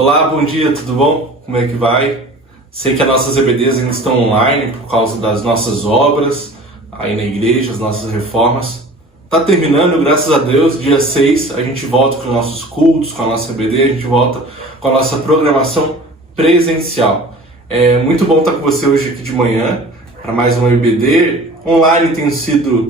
Olá, bom dia, tudo bom? Como é que vai? Sei que as nossas EBDs ainda estão online por causa das nossas obras aí na igreja, as nossas reformas. Tá terminando, graças a Deus, dia 6 a gente volta com os nossos cultos, com a nossa EBD, a gente volta com a nossa programação presencial. É muito bom estar com você hoje aqui de manhã para mais uma EBD. Online tem sido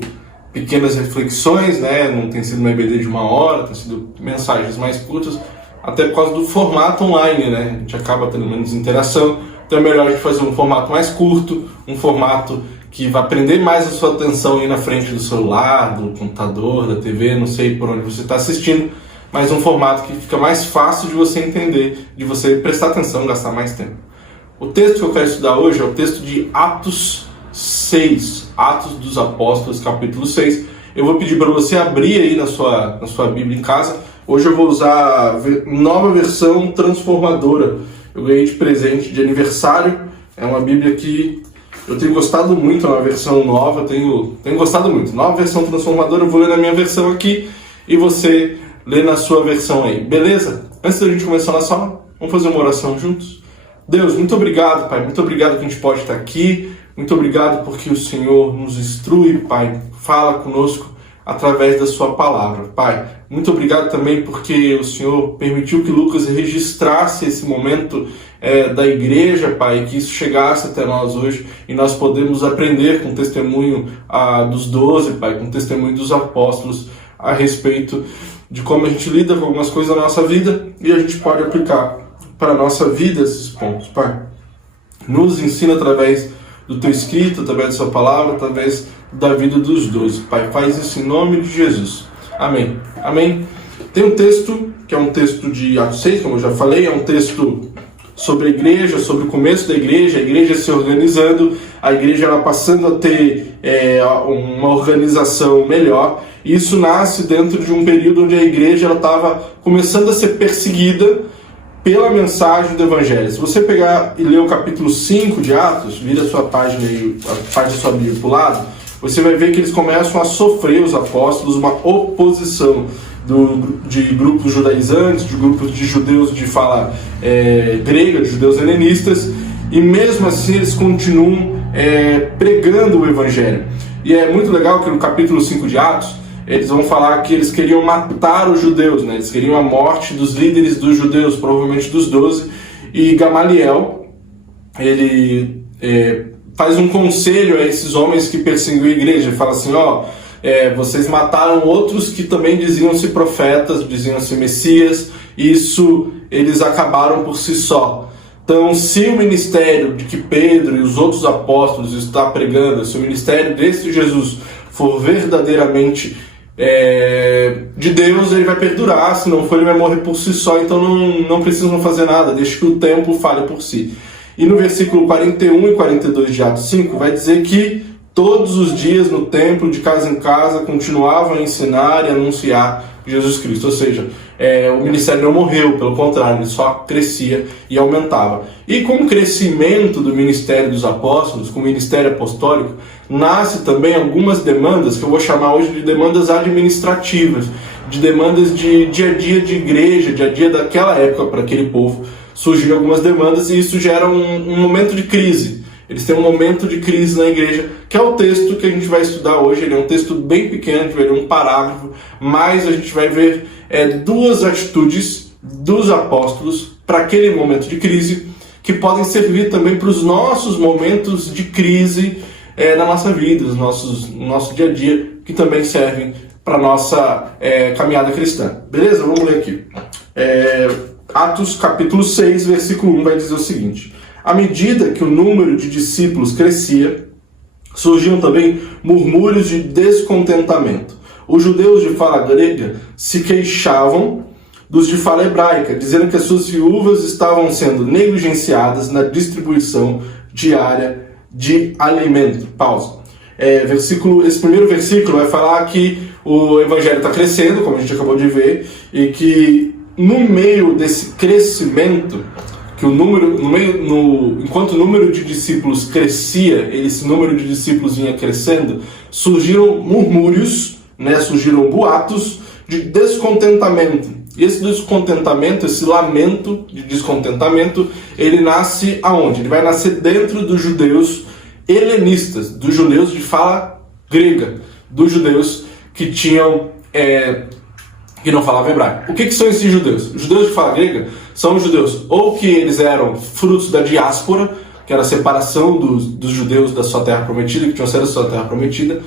pequenas reflexões, né? Não tem sido uma EBD de 1 hora, tem sido mensagens mais curtas, até por causa do formato online, né? A gente acaba tendo menos interação, então é melhor a gente fazer um formato mais curto, um formato que vai prender mais a sua atenção aí na frente do celular, do computador, da TV, não sei por onde você está assistindo, mas um formato que fica mais fácil de você entender, de você prestar atenção, gastar mais tempo. O texto que eu quero estudar hoje é o texto de Atos 6, Atos dos Apóstolos, capítulo 6. Eu vou pedir para você abrir aí na sua Bíblia em casa. Hoje eu vou usar a nova versão transformadora. Eu ganhei de presente de aniversário. É uma Bíblia que eu tenho gostado muito, é uma versão nova, tenho gostado muito. Nova versão transformadora, eu vou ler na minha versão aqui e você lê na sua versão aí, beleza? Antes da gente começar a nossa aula, vamos fazer uma oração juntos? Deus, muito obrigado, Pai, muito obrigado que a gente pode estar aqui, muito obrigado porque o Senhor nos instrui, Pai, fala conosco através da sua palavra, Pai. Muito obrigado também porque o Senhor permitiu que Lucas registrasse esse momento da igreja, Pai, que isso chegasse até nós hoje e nós podemos aprender com o testemunho dos 12, Pai, com o testemunho dos apóstolos a respeito de como a gente lida com algumas coisas da nossa vida e a gente pode aplicar para a nossa vida esses pontos, Pai. Nos ensina através do Teu escrito, através da Sua palavra, através da vida dos 12. Pai, faz isso em nome de Jesus. Amém. Amém. Tem um texto, que é um texto de Atos 6, como eu já falei, é um texto sobre a igreja, sobre o começo da igreja, a igreja se organizando, a igreja ela passando a ter uma organização melhor. Isso nasce dentro de um período onde a igreja estava começando a ser perseguida pela mensagem do Evangelho. Se você pegar e ler o capítulo 5 de Atos, vira a sua página aí, a parte da sua Bíblia para o lado, você vai ver que eles começam a sofrer, os apóstolos, uma oposição de grupos judaizantes, de grupos de judeus de fala grega, de judeus helenistas, e mesmo assim eles continuam pregando o Evangelho. E é muito legal que no capítulo 5 de Atos, eles vão falar que eles queriam matar os judeus, né? Eles queriam a morte dos líderes dos judeus, provavelmente dos 12, e Gamaliel, ele faz um conselho a esses homens que perseguiam a igreja, fala assim, vocês mataram outros que também diziam-se profetas, diziam-se messias, e isso eles acabaram por si só. Então, se o ministério de que Pedro e os outros apóstolos estão pregando, se o ministério desse Jesus for verdadeiramente de Deus, ele vai perdurar, se não for ele vai morrer por si só, então não precisam fazer nada, deixa que o tempo fale por si. E no versículo 41 e 42 de Atos 5 vai dizer que todos os dias no templo, de casa em casa, continuavam a ensinar e anunciar Jesus Cristo. Ou seja, o ministério não morreu, pelo contrário, ele só crescia e aumentava. E com o crescimento do ministério dos apóstolos, com o ministério apostólico, nasce também algumas demandas, que eu vou chamar hoje de demandas administrativas, de demandas de dia a dia de igreja, dia a dia daquela época para aquele povo. Surgiram algumas demandas e isso gera um momento de crise. Eles têm um momento de crise na igreja, que é o texto que a gente vai estudar hoje. Ele é um texto bem pequeno, a gente vai ler um parágrafo, mas a gente vai ver duas atitudes dos apóstolos para aquele momento de crise, que podem servir também para os nossos momentos de crise na nossa vida, no nosso dia a dia, que também servem para a nossa caminhada cristã. Beleza? Vamos ler aqui. Atos capítulo 6, versículo 1 vai dizer o seguinte: à medida que o número de discípulos crescia, surgiam também murmúrios de descontentamento. Os judeus de fala grega se queixavam dos de fala hebraica, dizendo que as suas viúvas estavam sendo negligenciadas na distribuição diária de alimento. Pausa. Esse primeiro versículo vai falar que o evangelho está crescendo, como a gente acabou de ver, e que no meio desse crescimento, que enquanto o número de discípulos crescia, esse número de discípulos vinha crescendo, surgiram murmúrios, surgiram boatos de descontentamento. E esse descontentamento, esse lamento de descontentamento, ele nasce aonde? Ele vai nascer dentro dos judeus helenistas, dos judeus de fala grega, dos judeus que tinham que não falavam hebraico. O que são esses judeus? Os judeus de fala grega são os judeus ou que eles eram frutos da diáspora, que era a separação dos judeus da sua terra prometida, que tinham saído da sua terra prometida,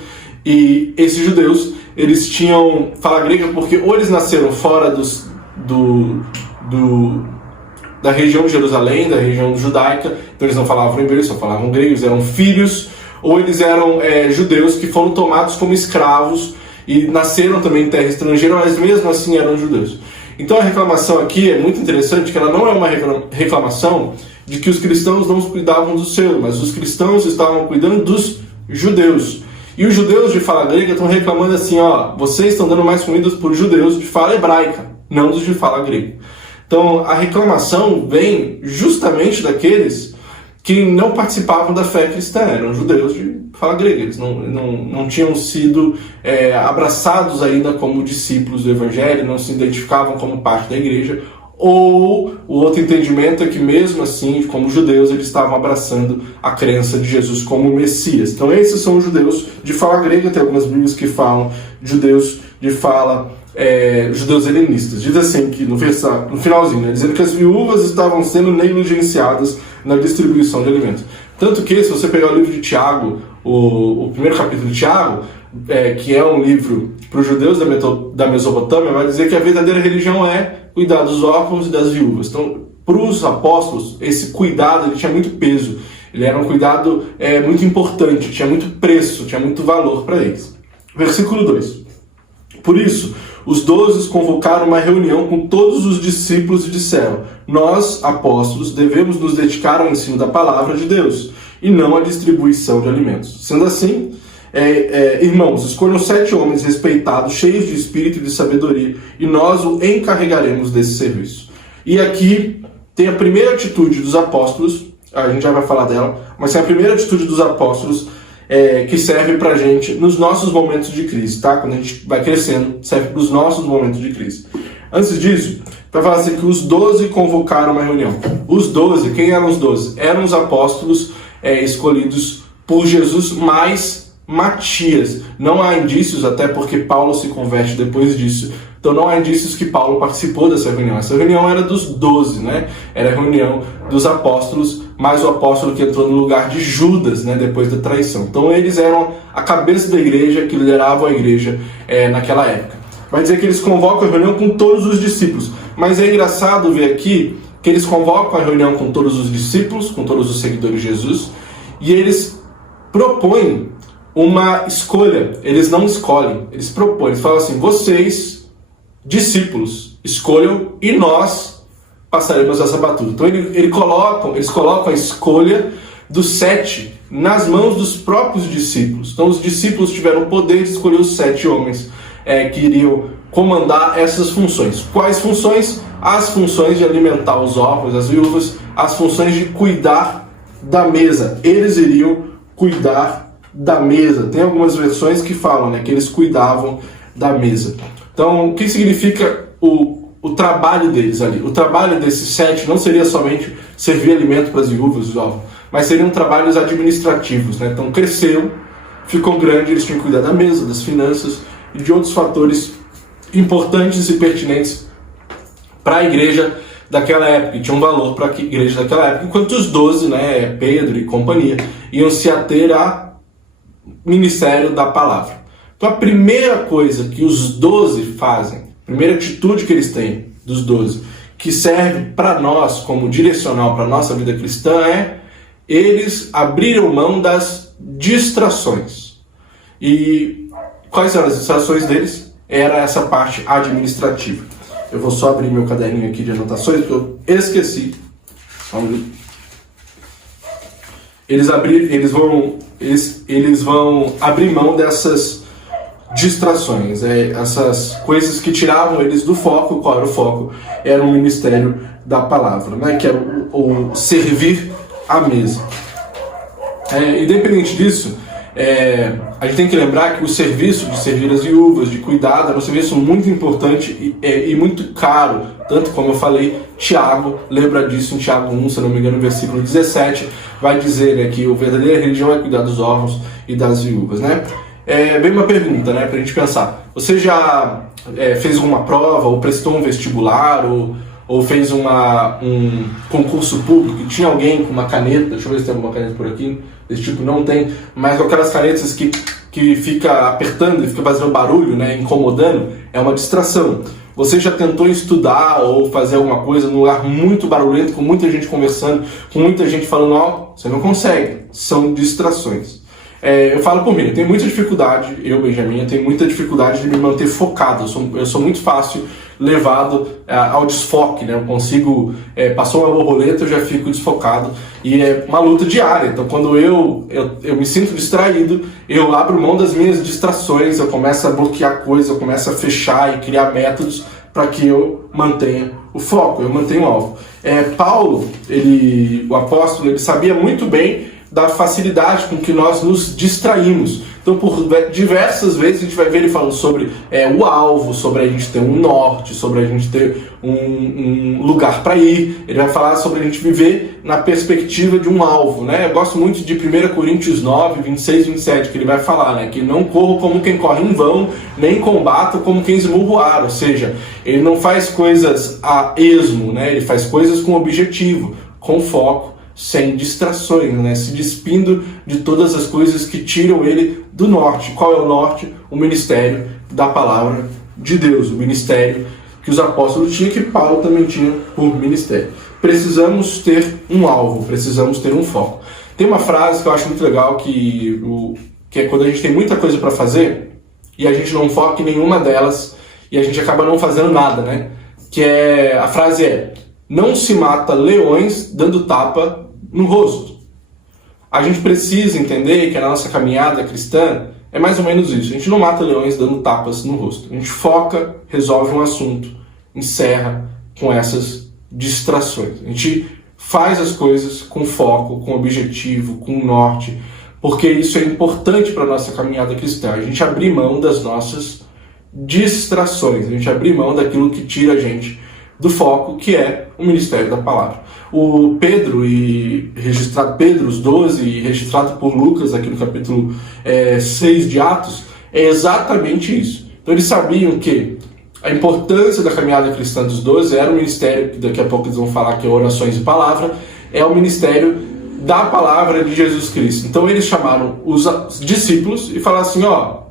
e esses judeus, eles tinham fala grega porque ou eles nasceram fora da região de Jerusalém, da região judaica, então eles não falavam hebreu, só falavam grego, eles eram filhos, ou eles eram judeus que foram tomados como escravos e nasceram também em terra estrangeira, mas mesmo assim eram judeus. Então a reclamação aqui é muito interessante, que ela não é uma reclamação de que os cristãos não cuidavam do seu, mas os cristãos estavam cuidando dos judeus. E os judeus de fala grega estão reclamando assim, vocês estão dando mais comida por judeus de fala hebraica, não dos de fala grega. Então a reclamação vem justamente daqueles que não participavam da fé cristã, eram judeus de fala grega, eles não tinham sido abraçados ainda como discípulos do Evangelho, não se identificavam como parte da igreja, ou o outro entendimento é que mesmo assim, como judeus, eles estavam abraçando a crença de Jesus como Messias. Então esses são os judeus de fala grega, tem algumas bíblias que falam judeus de fala judeus helenistas. Diz assim, que no finalzinho, dizendo que as viúvas estavam sendo negligenciadas na distribuição de alimentos. Tanto que, se você pegar o livro de Tiago, o primeiro capítulo de Tiago, que é um livro para os judeus da Mesopotâmia, vai dizer que a verdadeira religião é cuidar dos órfãos e das viúvas. Então, para os apóstolos, esse cuidado ele tinha muito peso. Ele era um cuidado muito importante, tinha muito preço, tinha muito valor para eles. Versículo 2. Por isso, os 12 convocaram uma reunião com todos os discípulos e disseram: nós, apóstolos, devemos nos dedicar ao ensino da palavra de Deus e não à distribuição de alimentos. Sendo assim, irmãos, escolham 7 homens respeitados, cheios de espírito e de sabedoria, e nós o encarregaremos desse serviço. E aqui tem a primeira atitude dos apóstolos, a gente já vai falar dela, mas é a primeira atitude dos apóstolos que serve pra gente nos nossos momentos de crise, tá? Quando a gente vai crescendo, serve para os nossos momentos de crise. Antes disso, vai falar assim que os 12 convocaram uma reunião. Os 12, quem eram os 12? Eram os apóstolos escolhidos por Jesus, mais Matias. Não há indícios, até porque Paulo se converte depois disso, então não há indícios que Paulo participou dessa reunião. Essa reunião era dos 12, né? Era a reunião dos apóstolos, mais o apóstolo que entrou no lugar de Judas, né? Depois da traição. Então eles eram a cabeça da igreja, que lideravam a igreja naquela época. Vai dizer que eles convocam a reunião com todos os discípulos. Mas é engraçado ver aqui que eles convocam a reunião com todos os discípulos, com todos os seguidores de Jesus, e eles propõem uma escolha. Eles não escolhem, eles propõem. Eles falam assim: vocês, discípulos, escolham e nós passaremos essa batuta. Então eles colocam a escolha dos 7 nas mãos dos próprios discípulos. Então os discípulos tiveram o poder de escolher os 7 homens que iriam comandar essas funções. Quais funções? As funções de alimentar os órfãos, as viúvas, as funções de cuidar da mesa. Eles iriam cuidar da mesa. Tem algumas versões que falam que eles cuidavam da mesa. Então, o que significa o trabalho deles ali? O trabalho desses 7 não seria somente servir alimento para as viúvas, os órfãos, mas seriam trabalhos administrativos. Então, cresceram, ficou grande, eles tinham que cuidar da mesa, das finanças e de outros fatores importantes e pertinentes para a igreja daquela época, e tinha um valor para a igreja daquela época, enquanto os 12, Pedro e companhia, iam se ater ao ministério da palavra. Então a primeira coisa que os 12 fazem, a primeira atitude que eles têm dos 12, que serve para nós como direcional para a nossa vida cristã, eles abriram mão das distrações. E quais eram as distrações deles? Era essa parte administrativa. Eu vou só abrir meu caderninho aqui de anotações, porque eu esqueci. Eles vão abrir mão dessas distrações, essas coisas que tiravam eles do foco. Qual era o foco? Era o ministério da palavra, que era o servir à mesa. Independente disso, a gente tem que lembrar que o serviço de servir as viúvas, de cuidar, é um serviço muito importante e muito caro. Tanto como eu falei, Tiago lembra disso em Tiago 1, se não me engano, no versículo 17, vai dizer, né, que a verdadeira religião é cuidar dos órfãos e das viúvas, né? Vem uma pergunta, né, pra gente pensar. Você já fez uma prova, ou prestou um vestibular, ou fez um concurso público e tinha alguém com uma caneta, deixa eu ver se tem alguma caneta por aqui, desse tipo não tem, mas com aquelas canetas que fica apertando e fica fazendo barulho, né, incomodando, é uma distração. Você já tentou estudar ou fazer alguma coisa num lugar muito barulhento, com muita gente conversando, com muita gente falando, ó, você não consegue, são distrações. Eu falo por mim, eu tenho muita dificuldade, Benjamin, eu tenho muita dificuldade de me manter focado, eu sou muito fácil levado ao desfoque, né? Eu consigo, passou uma borboleta, eu já fico desfocado, e é uma luta diária. Então quando eu me sinto distraído, eu abro mão das minhas distrações, eu começo a bloquear coisas, eu começo a fechar e criar métodos para que eu mantenha o foco, eu mantenha o alvo. Paulo, o apóstolo, ele sabia muito bem da facilidade com que nós nos distraímos. Então, por diversas vezes, a gente vai ver ele falando sobre o alvo, sobre a gente ter um norte, sobre a gente ter um lugar para ir. Ele vai falar sobre a gente viver na perspectiva de um alvo, né? Eu gosto muito de 1 Coríntios 9, 26 e 27, que ele vai falar, né, que não corro como quem corre em vão, nem combato como quem esmurra o ar. Ou seja, ele não faz coisas a esmo, né? Ele faz coisas com objetivo, com foco, sem distrações, né? Se despindo de todas as coisas que tiram ele do norte. Qual é o norte? O ministério da palavra de Deus, o ministério que os apóstolos tinham, que Paulo também tinha por ministério. Precisamos ter um alvo, precisamos ter um foco. Tem uma frase que eu acho muito legal, que é quando a gente tem muita coisa para fazer e a gente não foca em nenhuma delas e a gente acaba não fazendo nada, né? A frase é: não se mata leões dando tapa no rosto. A gente precisa entender que a nossa caminhada cristã é mais ou menos isso. A gente não mata leões dando tapas no rosto. A gente foca, resolve um assunto, encerra com essas distrações. A gente faz as coisas com foco, com objetivo, com norte, porque isso é importante para a nossa caminhada cristã. A gente abrir mão das nossas distrações, a gente abrir mão daquilo que tira a gente do foco, que é o ministério da palavra. O Pedro, Pedro, os 12, e registrado por Lucas aqui no capítulo 6 de Atos, é exatamente isso. Então eles sabiam que a importância da caminhada cristã dos 12 era o ministério, que daqui a pouco eles vão falar que é orações e palavra, é o ministério da palavra de Jesus Cristo. Então eles chamaram os discípulos e falaram assim,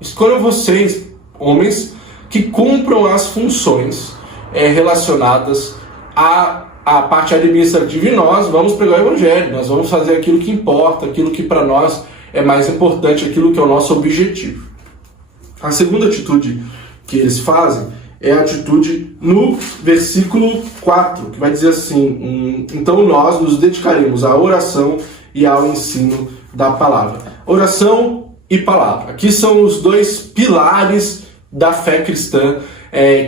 escolham vocês, homens, que cumpram as funções relacionadas à parte administrativa, e nós vamos pregar o evangelho, nós vamos fazer aquilo que importa, aquilo que para nós é mais importante, aquilo que é o nosso objetivo. A segunda atitude que eles fazem é a atitude no versículo 4, que vai dizer assim: então nós nos dedicaremos à oração e ao ensino da palavra. Oração e palavra. Aqui são os dois pilares da fé cristã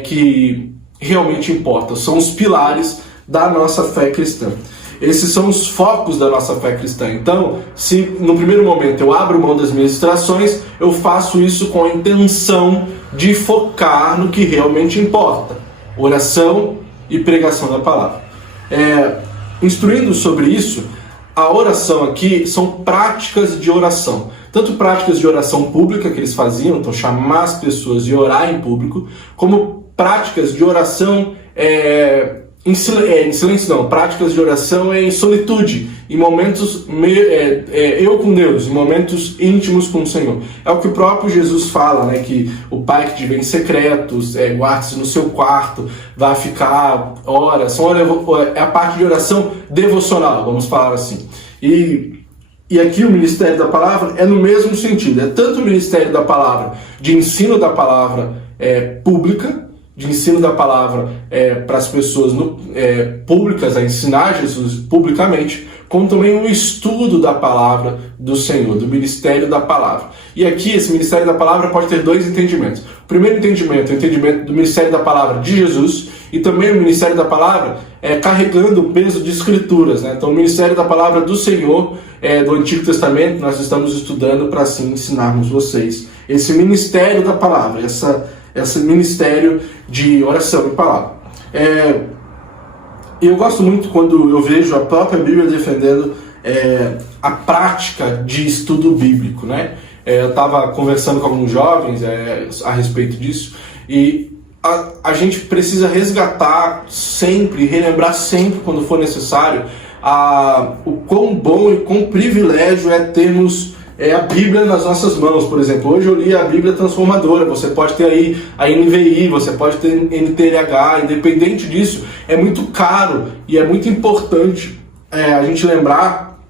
que realmente importam. São os pilares da nossa fé cristã. Esses são os focos da nossa fé cristã. Então, se no primeiro momento eu abro mão das minhas distrações, eu faço isso com a intenção de focar no que realmente importa: oração e pregação da palavra. Instruindo sobre isso, a oração aqui são práticas de oração. Tanto práticas de oração pública que eles faziam, então chamar as pessoas e orar em público, como práticas de oração em silêncio não, práticas de oração em solitude, em momentos eu com Deus, em momentos íntimos com o Senhor. É o que o próprio Jesus fala, né, que o Pai que te vê em secreto, guarde-se no seu quarto, vai ficar horas, é a parte de oração devocional, vamos falar assim. E aqui o ministério da palavra é no mesmo sentido, é tanto o ministério da palavra de ensino da palavra pública, de ensino da palavra para as pessoas públicas, a ensinar Jesus publicamente, como também o estudo da palavra do Senhor, do ministério da palavra. E aqui esse ministério da palavra pode ter dois entendimentos. O primeiro entendimento é o entendimento do ministério da palavra de Jesus, e também o ministério da palavra carregando o peso de escrituras, né? Então o ministério da palavra do Senhor, do Antigo Testamento, nós estamos estudando para assim ensinarmos vocês esse ministério da palavra, esse ministério de oração e palavra. Eu gosto muito quando eu vejo a própria Bíblia defendendo a prática de estudo bíblico, né? Eu estava conversando com alguns jovens a respeito disso, e a gente precisa resgatar sempre, relembrar sempre quando for necessário, o quão bom e quão privilégio é termos a Bíblia nas nossas mãos. Por exemplo, hoje eu li a Bíblia Transformadora. Você pode ter aí a NVI, você pode ter NTLH. Independente disso, é muito caro e é muito importante a gente lembrar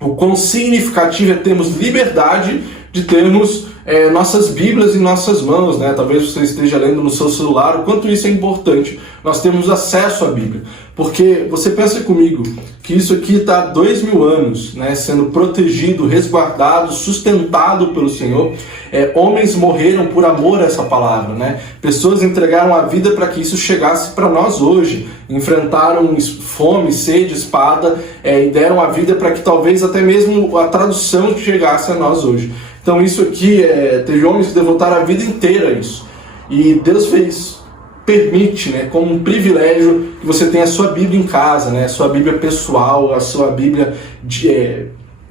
o quão significativo é termos liberdade de termos nossas Bíblias em nossas mãos, né? Talvez você esteja lendo no seu celular, o quanto isso é importante. Nós temos acesso à Bíblia. Porque você pensa comigo que isso aqui está há 2000 anos, né, sendo protegido, resguardado, sustentado pelo Senhor. Homens morreram por amor a essa palavra, né? Pessoas entregaram a vida para que isso chegasse para nós hoje. Enfrentaram fome, sede, espada, e deram a vida para que talvez até mesmo a tradução chegasse a nós hoje. Então isso aqui, teve homens que devotaram a vida inteira a isso. E Deus permite, né, como um privilégio, que você tenha a sua Bíblia em casa, né, a sua Bíblia pessoal, a sua Bíblia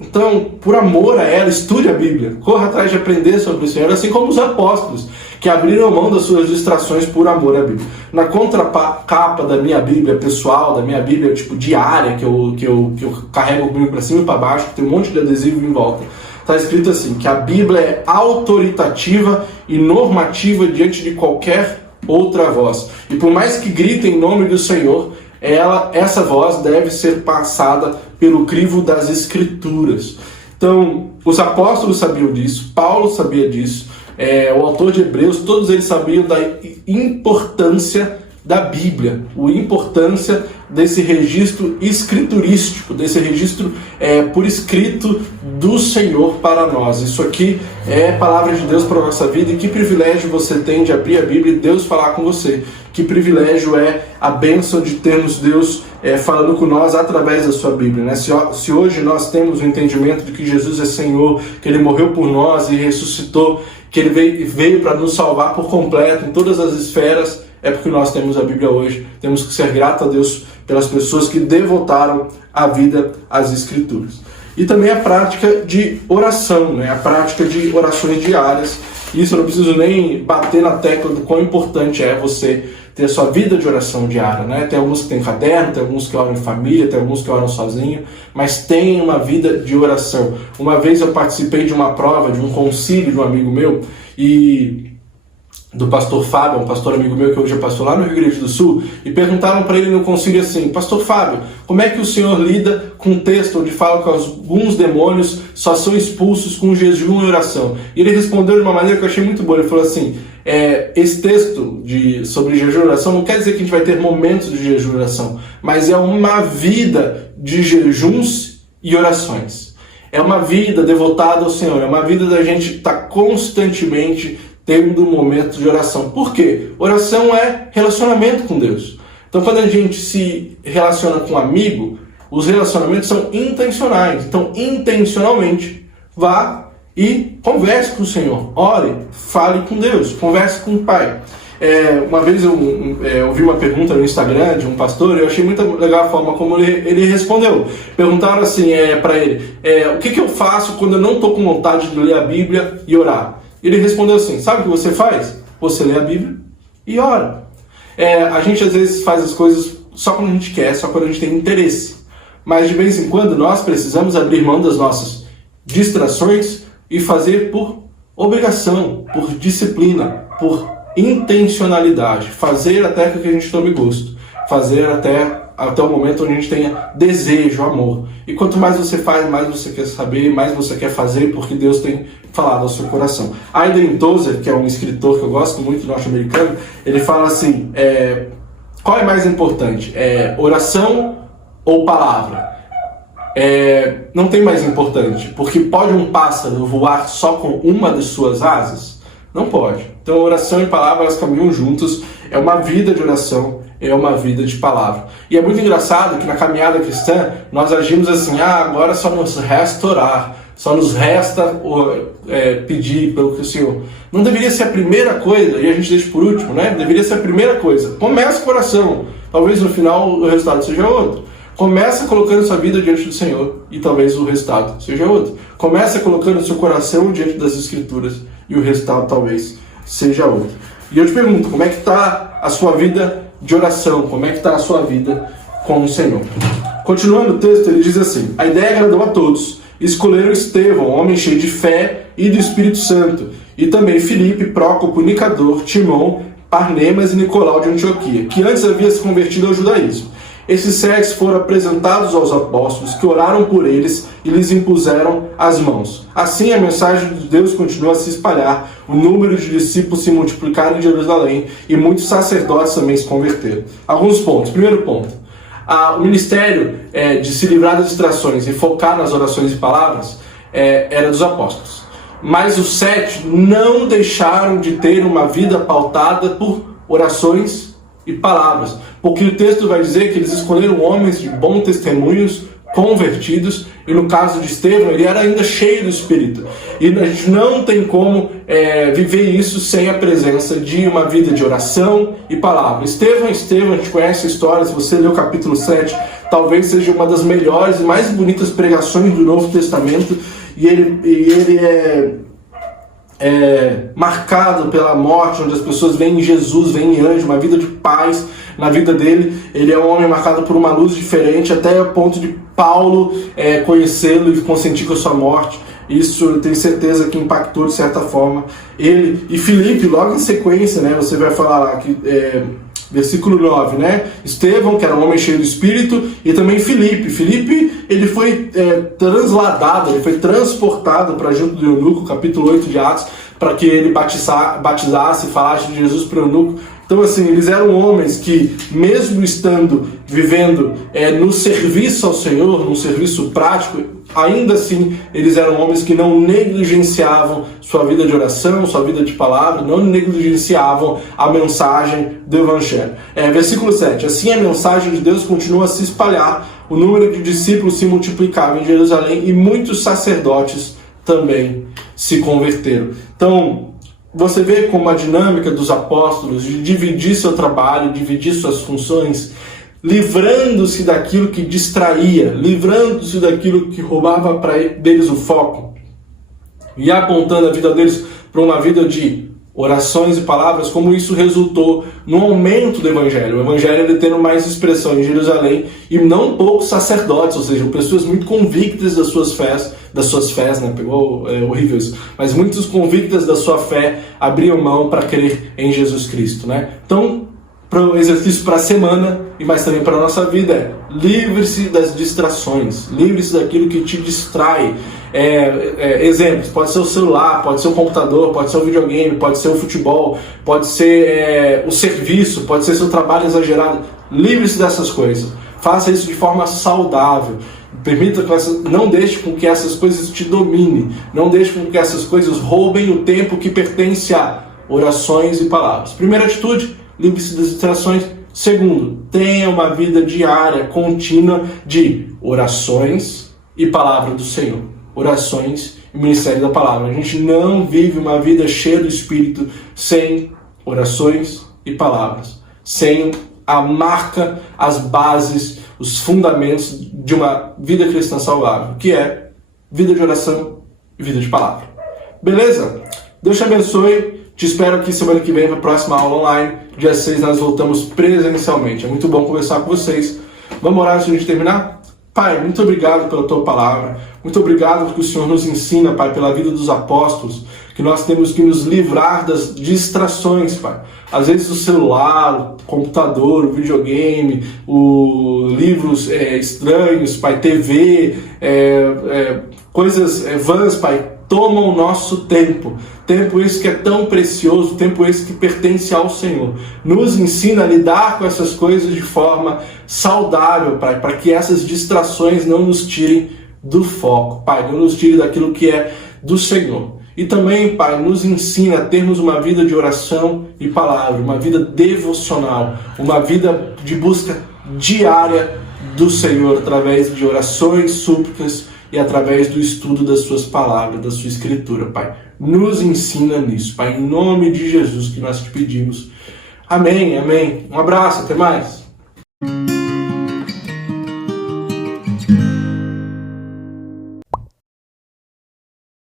Então, por amor a ela, estude a Bíblia, corra atrás de aprender sobre o Senhor, assim como os apóstolos, que abriram mão das suas distrações por amor à Bíblia. Na contracapa da minha Bíblia pessoal, da minha Bíblia tipo diária, que eu carrego comigo para cima e para baixo, que tem um monte de adesivo em volta, está escrito assim, que a Bíblia é autoritativa e normativa diante de qualquer outra voz. E por mais que grite em nome do Senhor, essa voz deve ser passada pelo crivo das Escrituras. Então, os apóstolos sabiam disso, Paulo sabia disso, o autor de Hebreus, todos eles sabiam da importância da Bíblia, a importância desse registro escriturístico, desse registro por escrito do Senhor para nós. Isso aqui é palavra de Deus para a nossa vida, e que privilégio você tem de abrir a Bíblia e Deus falar com você. Que privilégio é a bênção de termos Deus falando com nós através da sua Bíblia, né? Se hoje nós temos o entendimento de que Jesus é Senhor, que Ele morreu por nós e ressuscitou, que Ele veio para nos salvar por completo em todas as esferas, é porque nós temos a Bíblia hoje. Temos que ser gratos a Deus pelas pessoas que devotaram a vida às Escrituras. E também a prática de oração, né? A prática de orações diárias. Isso eu não preciso nem bater na tecla do quão importante é você ter a sua vida de oração diária, né? Tem alguns que têm caderno, tem alguns que oram em família, tem alguns que oram sozinho, mas tem uma vida de oração. Uma vez eu participei de uma prova, de um concílio de um amigo meu, e do pastor Fábio, um pastor amigo meu que hoje é pastor lá no Rio Grande do Sul, e perguntaram para ele no concílio assim: Pastor Fábio, como é que o senhor lida com um texto onde fala que alguns demônios só são expulsos com jejum e oração? E ele respondeu de uma maneira que eu achei muito boa. Ele falou assim: esse texto sobre jejum e oração não quer dizer que a gente vai ter momentos de jejum e oração, mas é uma vida de jejuns e orações. É uma vida devotada ao Senhor, é uma vida da gente estar constantemente tendo um momento de oração. Por quê? Oração é relacionamento com Deus. Então, quando a gente se relaciona com um amigo, os relacionamentos são intencionais. Então, intencionalmente, vá e converse com o Senhor. Ore, fale com Deus, converse com o Pai. Uma vez eu ouvi uma pergunta no Instagram de um pastor, e eu achei muito legal a forma como ele respondeu. Perguntaram assim para ele: o que eu faço quando eu não estou com vontade de ler a Bíblia e orar? Ele respondeu assim: sabe o que você faz? Você lê a Bíblia e ora. A gente às vezes faz as coisas só quando a gente quer, só quando a gente tem interesse. Mas de vez em quando nós precisamos abrir mão das nossas distrações e fazer por obrigação, por disciplina, por intencionalidade. Fazer até que a gente tome gosto. Fazer até até o momento onde a gente tenha desejo, amor. E quanto mais você faz, mais você quer saber, mais você quer fazer, porque Deus tem falado ao seu coração. Aiden Tozer, que é um escritor que eu gosto muito, norte-americano, ele fala assim, qual é mais importante? Oração ou palavra? Não tem mais importante, porque pode um pássaro voar só com uma das suas asas? Não pode. Então oração e palavra, elas caminham juntos, é uma vida de oração, é uma vida de palavra. E é muito engraçado que na caminhada cristã, nós agimos assim, agora só nos resta orar, só nos resta pedir pelo que o Senhor... Não deveria ser a primeira coisa, e a gente deixa por último, né? Deveria ser a primeira coisa. Começa com oração, talvez no final o resultado seja outro. Começa colocando sua vida diante do Senhor, e talvez o resultado seja outro. Começa colocando seu coração diante das Escrituras, e o resultado talvez seja outro. E eu te pergunto, como é que está a sua vida de oração? Como é que está a sua vida com o Senhor? Continuando o texto, ele diz assim, a ideia agradou a todos, escolheram Estevão, homem cheio de fé e do Espírito Santo, e também Filipe, Prócopo, Nicador, Timão, Parmenas e Nicolau de Antioquia, que antes havia se convertido ao judaísmo. Esses 7 foram apresentados aos apóstolos, que oraram por eles e lhes impuseram as mãos. Assim, a mensagem de Deus continuou a se espalhar, o número de discípulos se multiplicaram em Jerusalém e muitos sacerdotes também se converteram. Alguns pontos. Primeiro ponto. O ministério de se livrar das distrações e focar nas orações e palavras era dos apóstolos. Mas os 7 não deixaram de ter uma vida pautada por orações e palavras, porque o texto vai dizer que eles escolheram homens de bons testemunhos, convertidos, e no caso de Estevão, ele era ainda cheio do Espírito. E a gente não tem como viver isso sem a presença de uma vida de oração e palavra. Estevão, a gente conhece a história, se você ler o capítulo 7, talvez seja uma das melhores e mais bonitas pregações do Novo Testamento, e ele é marcado pela morte, onde as pessoas veem Jesus, veem anjo, uma vida de paz na vida dele. Ele é um homem marcado por uma luz diferente, até o ponto de Paulo conhecê-lo e consentir com a sua morte. Isso eu tenho certeza que impactou de certa forma ele. E Filipe, logo em sequência, né, você vai falar lá que versículo 9, né? Estevão, que era um homem cheio do Espírito, e também Filipe. Filipe, ele foi transladado, ele foi transportado para junto do eunuco, capítulo 8 de Atos, para que ele batizasse e falasse de Jesus para o eunuco. Então, assim, eles eram homens que, mesmo vivendo no serviço ao Senhor, num serviço prático, ainda assim, eles eram homens que não negligenciavam sua vida de oração, sua vida de palavra, não negligenciavam a mensagem do Evangelho. Versículo 7. Assim a mensagem de Deus continua a se espalhar, o número de discípulos se multiplicava em Jerusalém e muitos sacerdotes também se converteram. Então, você vê como a dinâmica dos apóstolos de dividir seu trabalho, dividir suas funções, livrando-se daquilo que distraía, livrando-se daquilo que roubava deles o foco e apontando a vida deles para uma vida de orações e palavras, como isso resultou no aumento do Evangelho. O Evangelho ele tendo mais expressão em Jerusalém e não poucos sacerdotes, ou seja, pessoas muito convictas das suas fés, né? Pegou horrível isso, mas muitos convictas da sua fé abriam mão para crer em Jesus Cristo, né? Então, para o exercício para a semana e mais também para a nossa vida livre-se das distrações, livre-se daquilo que te distrai. Exemplos, pode ser o celular, pode ser o computador, pode ser o videogame, pode ser o futebol, pode ser o serviço, pode ser seu trabalho exagerado. Livre-se dessas coisas, faça isso de forma saudável. Não deixe com que essas coisas te dominem, não deixe com que essas coisas roubem o tempo que pertence a orações e palavras. Primeira atitude, livre-se das distrações. Segundo, tenha uma vida diária, contínua de orações e palavra do Senhor. Orações e ministério da palavra. A gente não vive uma vida cheia do Espírito sem orações e palavras, sem a marca, as bases, os fundamentos de uma vida cristã saudável, que é vida de oração e vida de palavra. Beleza? Deus te abençoe. Te espero aqui semana que vem para a próxima aula online. Dia 6 nós voltamos presencialmente. É muito bom conversar com vocês. Vamos orar antes de a gente terminar? Pai, muito obrigado pela Tua palavra. Muito obrigado porque o Senhor nos ensina, Pai, pela vida dos apóstolos, que nós temos que nos livrar das distrações, Pai. Às vezes o celular, o computador, o videogame, livros estranhos, Pai, TV, coisas vãs, Pai, tomam o nosso tempo. Tempo esse que é tão precioso, tempo esse que pertence ao Senhor. Nos ensina a lidar com essas coisas de forma saudável, Pai, para que essas distrações não nos tirem do foco, Pai, não nos tirem daquilo que é do Senhor. E também, Pai, nos ensina a termos uma vida de oração e palavra, uma vida devocional, uma vida de busca diária do Senhor, através de orações, súplicas e através do estudo das suas palavras, da sua escritura, Pai. Nos ensina nisso, Pai, em nome de Jesus que nós te pedimos. Amém, amém. Um abraço, até mais.